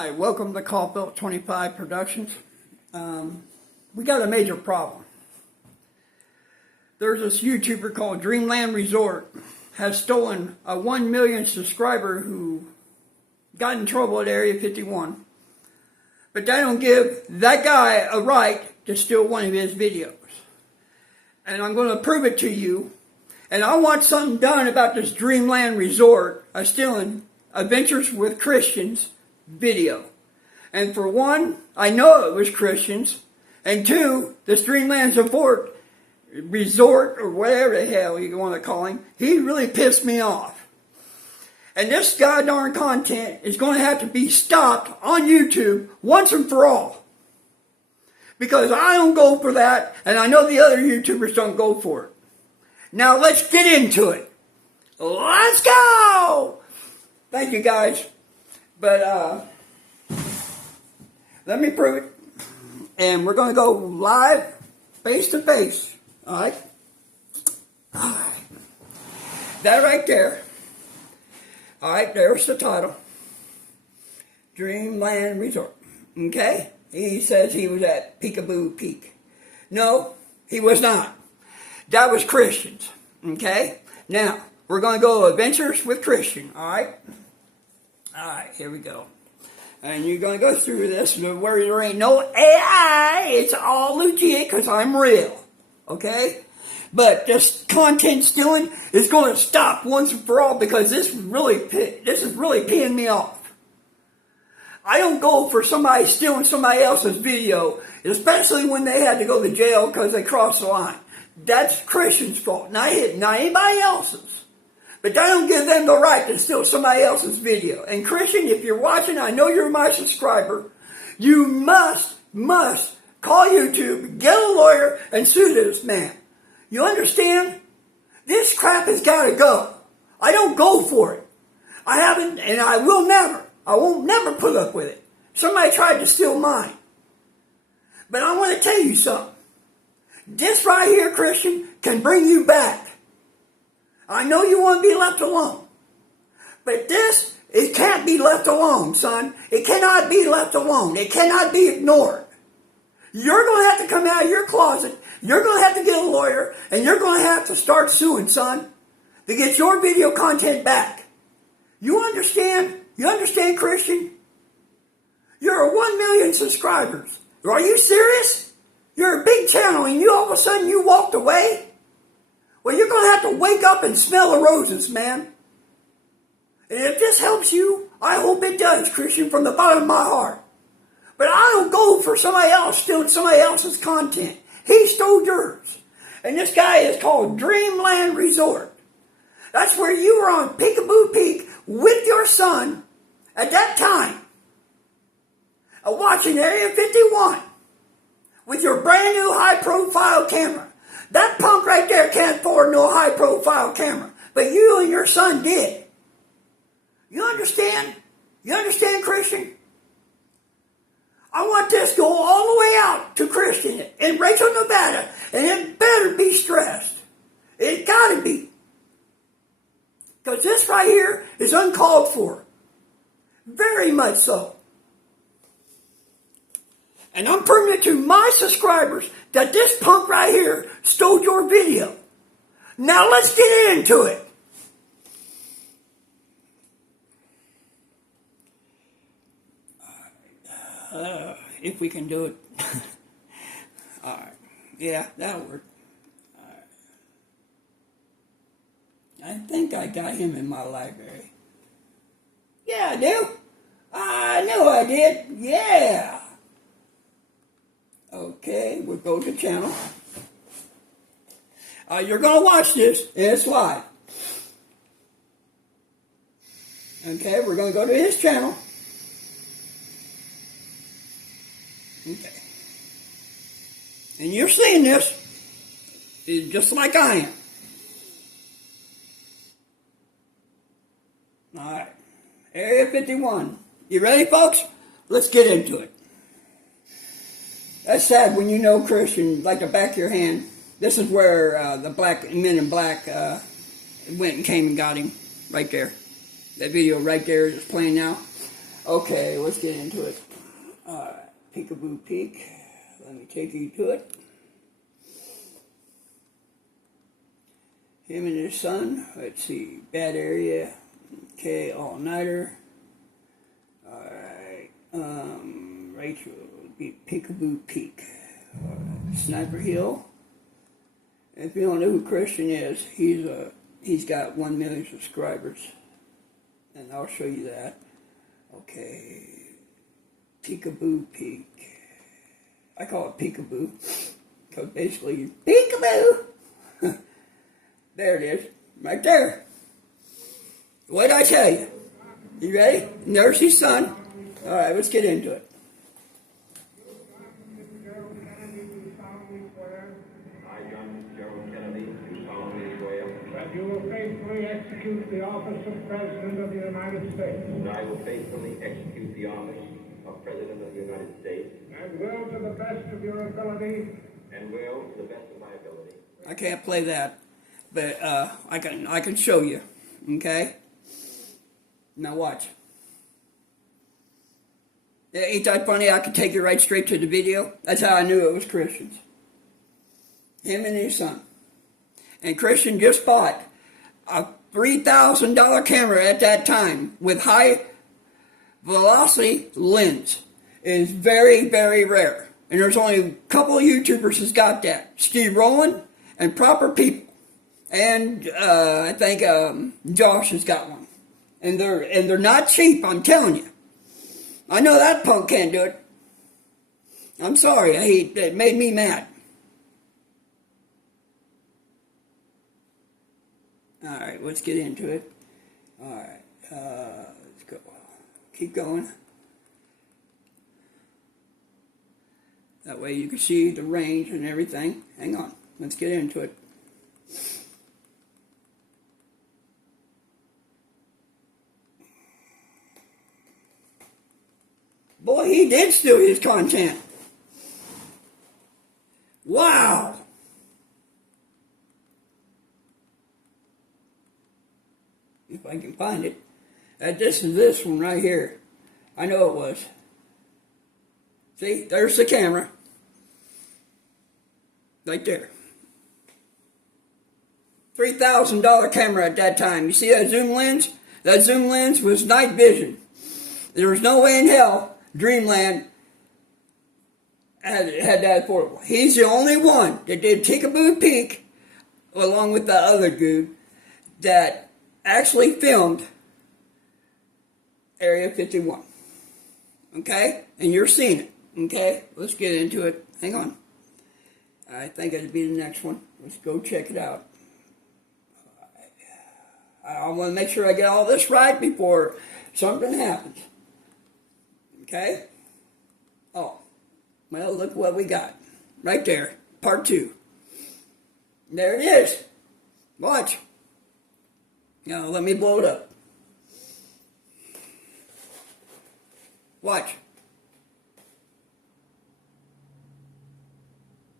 Hi, welcome to Caulfield 25 Productions. We got a major problem. There's this YouTuber called Dreamland Resort has stolen a 1 million subscriber who got in trouble at Area 51. But they don't give that guy a right to steal one of his videos. And I'm going to prove it to you. And I want something done about this Dreamland Resort of stealing Adventures with Christians video. And for one, I know it was Christians. And two, this Dreamland Resort, or whatever the hell you want to call him, he really pissed me off. And this goddamn content is going to have to be stopped on YouTube once and for all. Because I don't go for that, and I know the other YouTubers don't go for it. Now let's get into it. Let's go! Thank you guys. But let me prove it. And we're going to go live, face to face. Alright? Alright. That right there. Alright, there's the title. Dreamland Resort. Okay? He says he was at Peekaboo Peak. No, he was not. That was Christians. Okay? Now, we're going to go Adventures with Christian. Alright? Alright, here we go. And you're going to go through this where there ain't no AI. It's all legit because I'm real. Okay? But this content stealing is going to stop once and for all because this is really peeing me off. I don't go for somebody stealing somebody else's video, especially when they had to go to jail because they crossed the line. That's Christians' fault, not anybody else's. But I don't give them the right to steal somebody else's video. And Christian, if you're watching, I know you're my subscriber. You must call YouTube, get a lawyer, and sue this man. You understand? This crap has got to go. I don't go for it. I haven't, and I will never. I won't never put up with it. Somebody tried to steal mine. But I want to tell you something. This right here, Christian, can bring you back. I know you want to be left alone. But it can't be left alone, son. It cannot be left alone. It cannot be ignored. You're going to have to come out of your closet. You're going to have to get a lawyer. And you're going to have to start suing, son, to get your video content back. You understand? You understand, Christian? You're 1 million subscribers. Are you serious? You're a big channel and all of a sudden you walked away? Well, you're going to have to wake up and smell the roses, man. And if this helps you, I hope it does, Christian, from the bottom of my heart. But I don't go for somebody else stealing somebody else's content. He stole yours. And this guy is called Dreamland Resort. That's where you were on Peekaboo Peak with your son at that time. Watching Area 51 with your brand new high-profile camera. That punk right there can't afford no high-profile camera. But you and your son did. You understand? You understand, Christian? I want this to go all the way out to Christian in Rachel, Nevada. And it better be stressed. It gotta be. Because this right here is uncalled for. Very much so. And I'm proving it to my subscribers that this punk right here stole your video. Now let's get into it. If we can do it. Alright. Yeah, that'll work. Alright. I think I got him in my library. Yeah, I do. I know I did. Yeah. Okay, we'll go to channel. You're going to watch this, and it's live. Okay, we're going to go to his channel. Okay. And you're seeing this just like I am. Alright. Area 51. You ready, folks? Let's get into it. That's sad when you know Christian like the back of your hand. This is where the men in black went and came and got him. Right there. That video right there is playing now. Okay, let's get into it. Alright, Peekaboo Peek. Let me take you to it. Him and his son. Let's see. Bad area. Okay, all-nighter. Alright. Rachel would be Peekaboo Peek. Sniper Hill. If you don't know who Christian is, he's got 1 million subscribers. And I'll show you that. Okay. Peekaboo Peek. I call it Peekaboo. Because basically, Peekaboo! There it is. Right there. What did I tell you? You ready? And there's his son. Alright, let's get into it. That you will faithfully execute the office of President of the United States. And I will faithfully execute the office of President of the United States. And will, to the best of your ability. And will, to the best of my ability. I can't play that, but I can show you. Okay? Now watch. Yeah, ain't that funny? I could take you right straight to the video. That's how I knew it was Christians. Him and his son. And Christian just bought a $3,000 camera at that time with high velocity lens. It is very, very rare. And there's only a couple of YouTubers that's got that. Steve Rowland and Proper People. And I think Josh has got one. And they're not cheap, I'm telling you. I know that punk can't do it. I'm sorry, it made me mad. Alright, let's get into it. Alright, let's go. Keep going. That way you can see the range and everything. Hang on, let's get into it. Boy, he did steal his content. Wow. If I can find it. This is this one right here. I know it was. See, there's the camera. Right there. $3,000 camera at that time. You see that zoom lens? That zoom lens was night vision. There was no way in hell Dreamland had that affordable. He's the only one that did Peekaboo Peek, along with the other dude, that actually filmed Area 51. Okay? And you're seeing it. Okay? Let's get into it. Hang on. I think it'll be the next one. Let's go check it out. I want to make sure I get all this right before something happens. Okay? Oh. Well, look what we got. Right there. Part 2. There it is. Watch. Now, let me blow it up. Watch.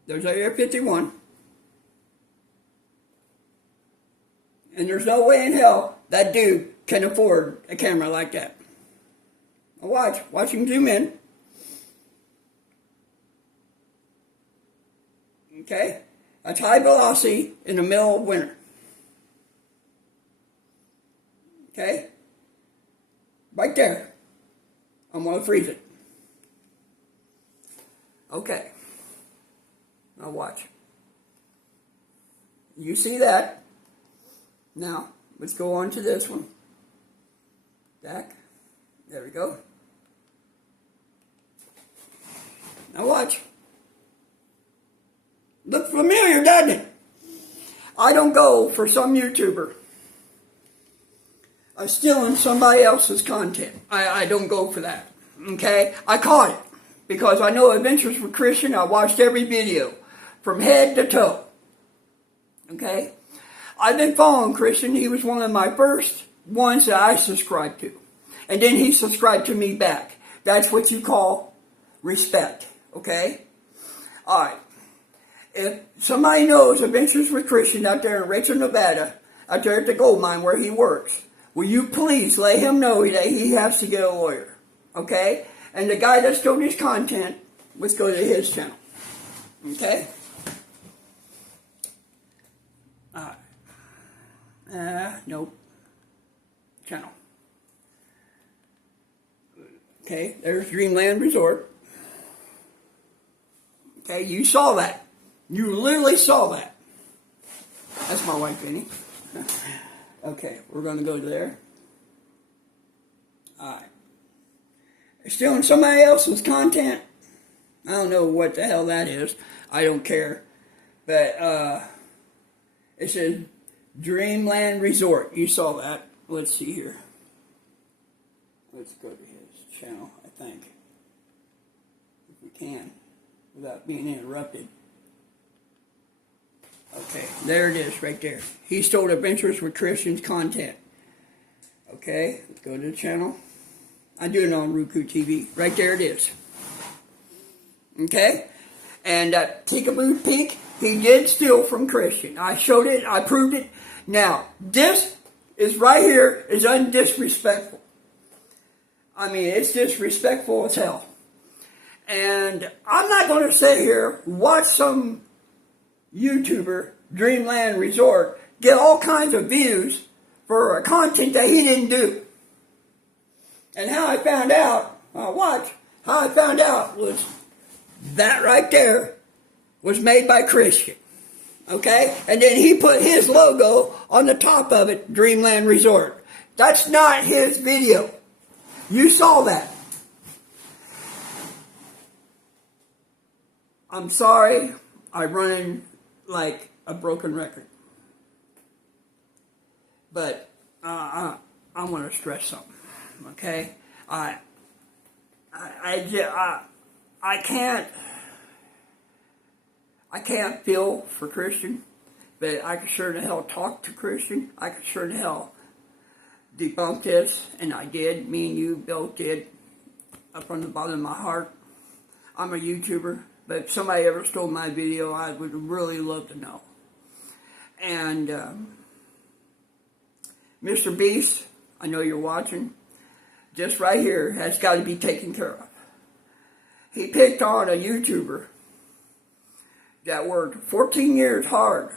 There's Area 51. And there's no way in hell that dude can afford a camera like that. Now watch. Watch him zoom in. Okay? That's high velocity in the middle of winter. Okay? Right there. I'm going to freeze it. Okay. Now watch. You see that? Now, let's go on to this one. Back. There we go. Now watch. Look familiar, doesn't it? I don't go for some YouTuber stealing somebody else's content. I don't go for that. Okay? I caught it. Because I know Adventures with Christian. I watched every video. From head to toe. Okay? I've been following Christian. He was one of my first ones that I subscribed to. And then he subscribed to me back. That's what you call respect. Okay? Alright. If somebody knows Adventures with Christian out there in Rachel, Nevada, out there at the gold mine where he works, will you please let him know that he has to get a lawyer? Okay? And the guy that stole his content, let's go to his channel. Okay? Nope. Channel. Okay, there's Dreamland Resort. Okay, you saw that. You literally saw that. That's my wife, Jenny. Okay, we're going to go there. Alright. Stealing somebody else's content. I don't know what the hell that is. I don't care. But, it says Dreamland Resort. You saw that. Let's see here. Let's go to his channel, I think. If we can. Without being interrupted. Okay, there it is right there. He stole Adventures with Christians content. Okay, let's go to the channel. I do it on Roku TV. Right there it is. Okay? And Peekaboo Peek, he did steal from Christian. I showed it, I proved it. Now, this is right here is undisrespectful. I mean, it's disrespectful as hell. And I'm not going to sit here, watch some YouTuber, Dreamland Resort, get all kinds of views for a content that he didn't do. And how I found out, how I found out was that right there was made by Christian. Okay? And then he put his logo on the top of it, Dreamland Resort. That's not his video. You saw that. I'm sorry, I'm running like a broken record. But I want to stress something, okay? I can't feel for Christian, but I can sure to hell talk to Christian. I can sure to hell debunk this, and I did. Me and you both did, up from the bottom of my heart. I'm a YouTuber, but if somebody ever stole my video, I would really love to know. And Mr. Beast, I know you're watching. This right here has got to be taken care of. He picked on a YouTuber that worked 14 years hard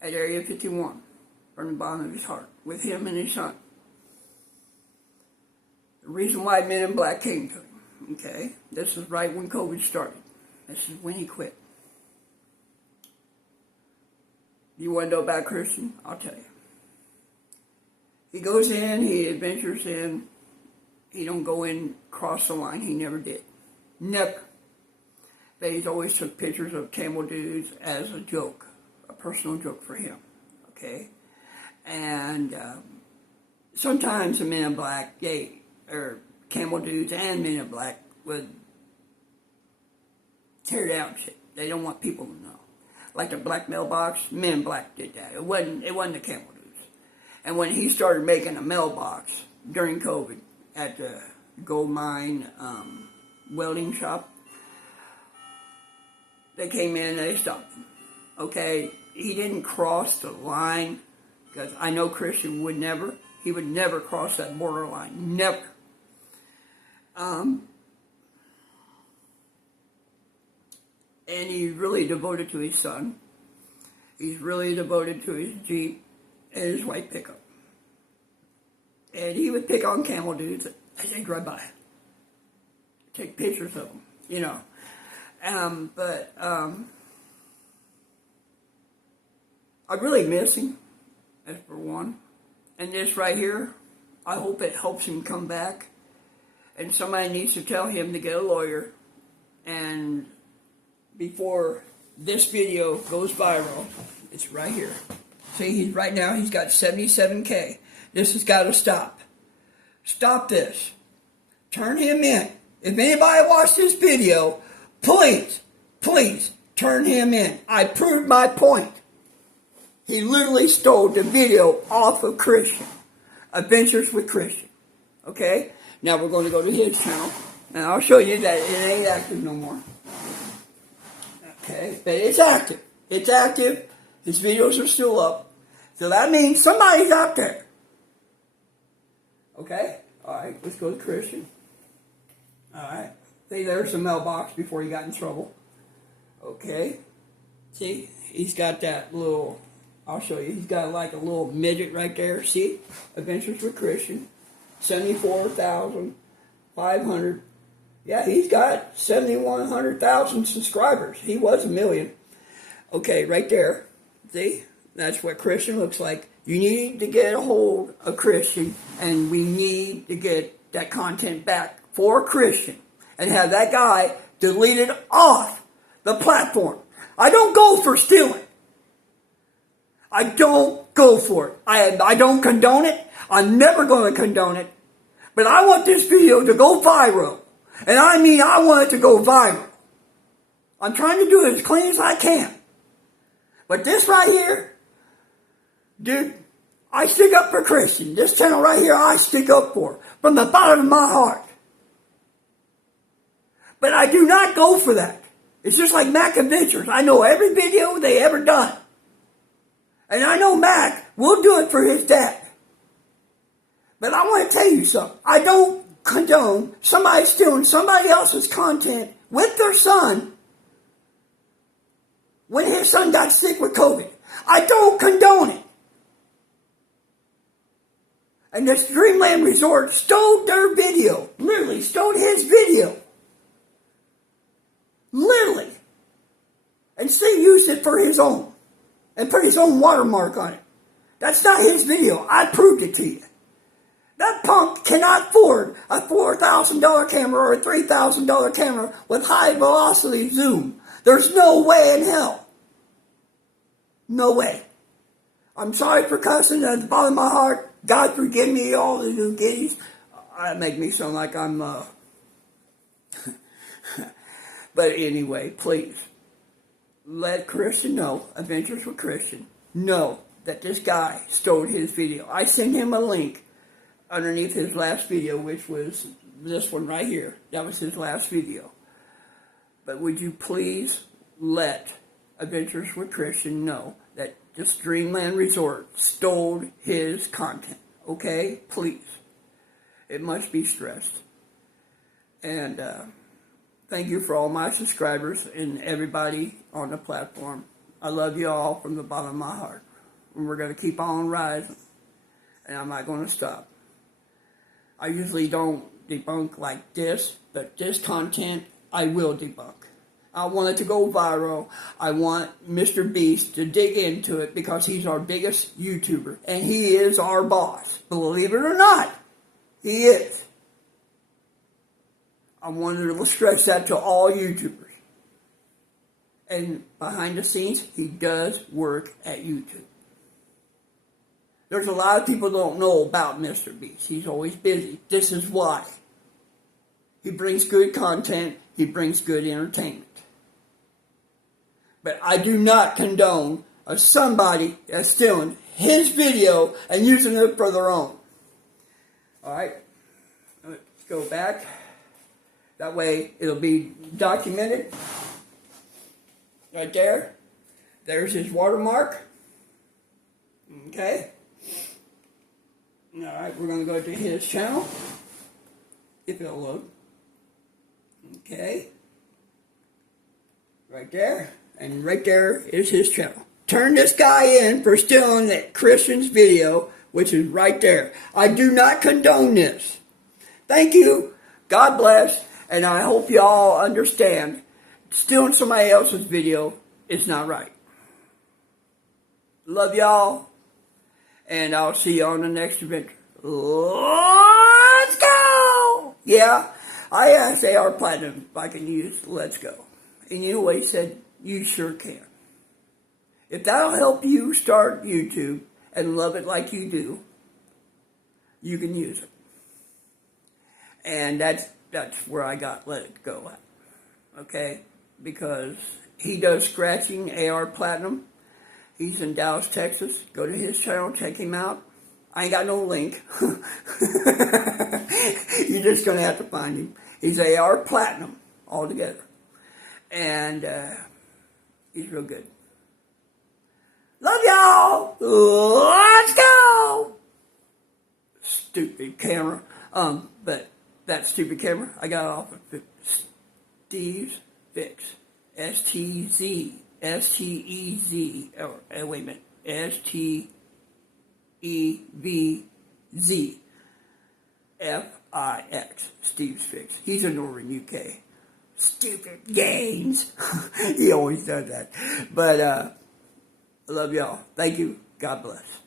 at Area 51 from the bottom of his heart with him and his son. The reason why Men in Black came to him, okay? This is right when COVID started. This is when he quit. You want to know about Christian? I'll tell you. He goes in, he adventures in. He don't go in, cross the line. He never did. Never. But he's always took pictures of camel dudes as a joke. A personal joke for him. Okay? And sometimes the Men in Black, or camel dudes and Men in Black would tear down shit. They don't want people to know. Like the black mailbox, Men in Black did that. It wasn't the camel dudes. And when he started making a mailbox during COVID at the gold mine welding shop, they came in and they stopped him. Okay, he didn't cross the line, because I know Christian would never. He would never cross that borderline. Never. And he's really devoted to his son. He's really devoted to his Jeep and his white pickup. And he would pick on camel dudes as they drive by. Take pictures of them, you know. I really miss him, as for one. And this right here, I hope it helps him come back. And somebody needs to tell him to get a lawyer. And before this video goes viral, it's right here. See, right now he's got 77K. This has got to stop. Stop this. Turn him in. If anybody watched this video, please turn him in. I proved my point. He literally stole the video off of Christian. Adventures with Christian. Okay? Now we're going to go to his channel. And I'll show you that it ain't active no more. Okay? But it's active. It's active. His videos are still up. So that means somebody's out there. Okay? Alright, let's go to Christian. Alright. See, there's the mailbox before he got in trouble. Okay. See, he's got that little, I'll show you, he's got like a little midget right there. See? Adventures with Christian. 74,500. Yeah, he's got 7,100,000 subscribers. He was 1 million. Okay, right there. See? That's what Christian looks like. You need to get a hold of Christian, and we need to get that content back for Christian and have that guy deleted off the platform. I don't go for stealing. I don't go for it. I don't condone it. I'm never going to condone it. But I want this video to go viral. And I mean, I want it to go viral. I'm trying to do it as clean as I can. But this right here, dude, I stick up for Christian. This channel right here, I stick up for. From the bottom of my heart. But I do not go for that. It's just like Mac Adventures. I know every video they ever done. And I know Mac will do it for his dad. But I want to tell you something. I don't condone somebody stealing somebody else's content with their son when his son got sick with COVID. I don't condone it. And this Dreamland Resort stole their video. Literally stole his video. Literally. And still used it for his own. And put his own watermark on it. That's not his video. I proved it to you. That punk cannot afford a $4,000 camera or a $3,000 camera with high velocity zoom. There's no way in hell. No way. I'm sorry for cussing at the bottom of my heart. God forgive me all the new giddies. That make me sound like I'm, But anyway, please, let Christian know, Adventures with Christian, know that this guy stole his video. I sent him a link underneath his last video, which was this one right here. That was his last video. But would you please let Adventures with Christian know that this Dreamland Resort stole his content, okay? Please. It must be stressed. And thank you for all my subscribers and everybody on the platform. I love you all from the bottom of my heart. And we're going to keep on rising. And I'm not going to stop. I usually don't debunk like this, but this content I will debunk. I want it to go viral. I want Mr. Beast to dig into it because he's our biggest YouTuber. And he is our boss. Believe it or not, he is. I wanted to stress that to all YouTubers. And behind the scenes, he does work at YouTube. There's a lot of people who don't know about Mr. Beast. He's always busy. This is why. He brings good content. He brings good entertainment. But I do not condone somebody that's stealing his video and using it for their own. Alright, let's go back. That way it'll be documented. Right there. There's his watermark. Okay. Alright, we're going to go to his channel. If it'll load. Okay. Right there. And right there is his channel. Turn this guy in for stealing that Christian's video, which is right there. I do not condone this. Thank you. God bless. And I hope y'all understand. Stealing somebody else's video is not right. Love y'all. And I'll see you on the next adventure. Let's go! Yeah, I asked AR Platinum if I can use Let's Go. And you know what he said? You sure can. If that'll help you start YouTube and love it like you do, you can use it. And that's where I got Let It Go at. Okay? Because he does scratching, AR Platinum. He's in Dallas, Texas. Go to his channel, check him out. I ain't got no link. You're just going to have to find him. He's AR Platinum altogether. And he's real good. Love y'all. Let's go. Stupid camera. But that stupid camera. I got it off of Steve's Fix. S-T-E-Z. Oh, wait a minute. S-T-E-V-Z. F-I-X. Steve's Fix. He's in Northern UK. Stupid games. He always does that. But, I love y'all. Thank you. God bless.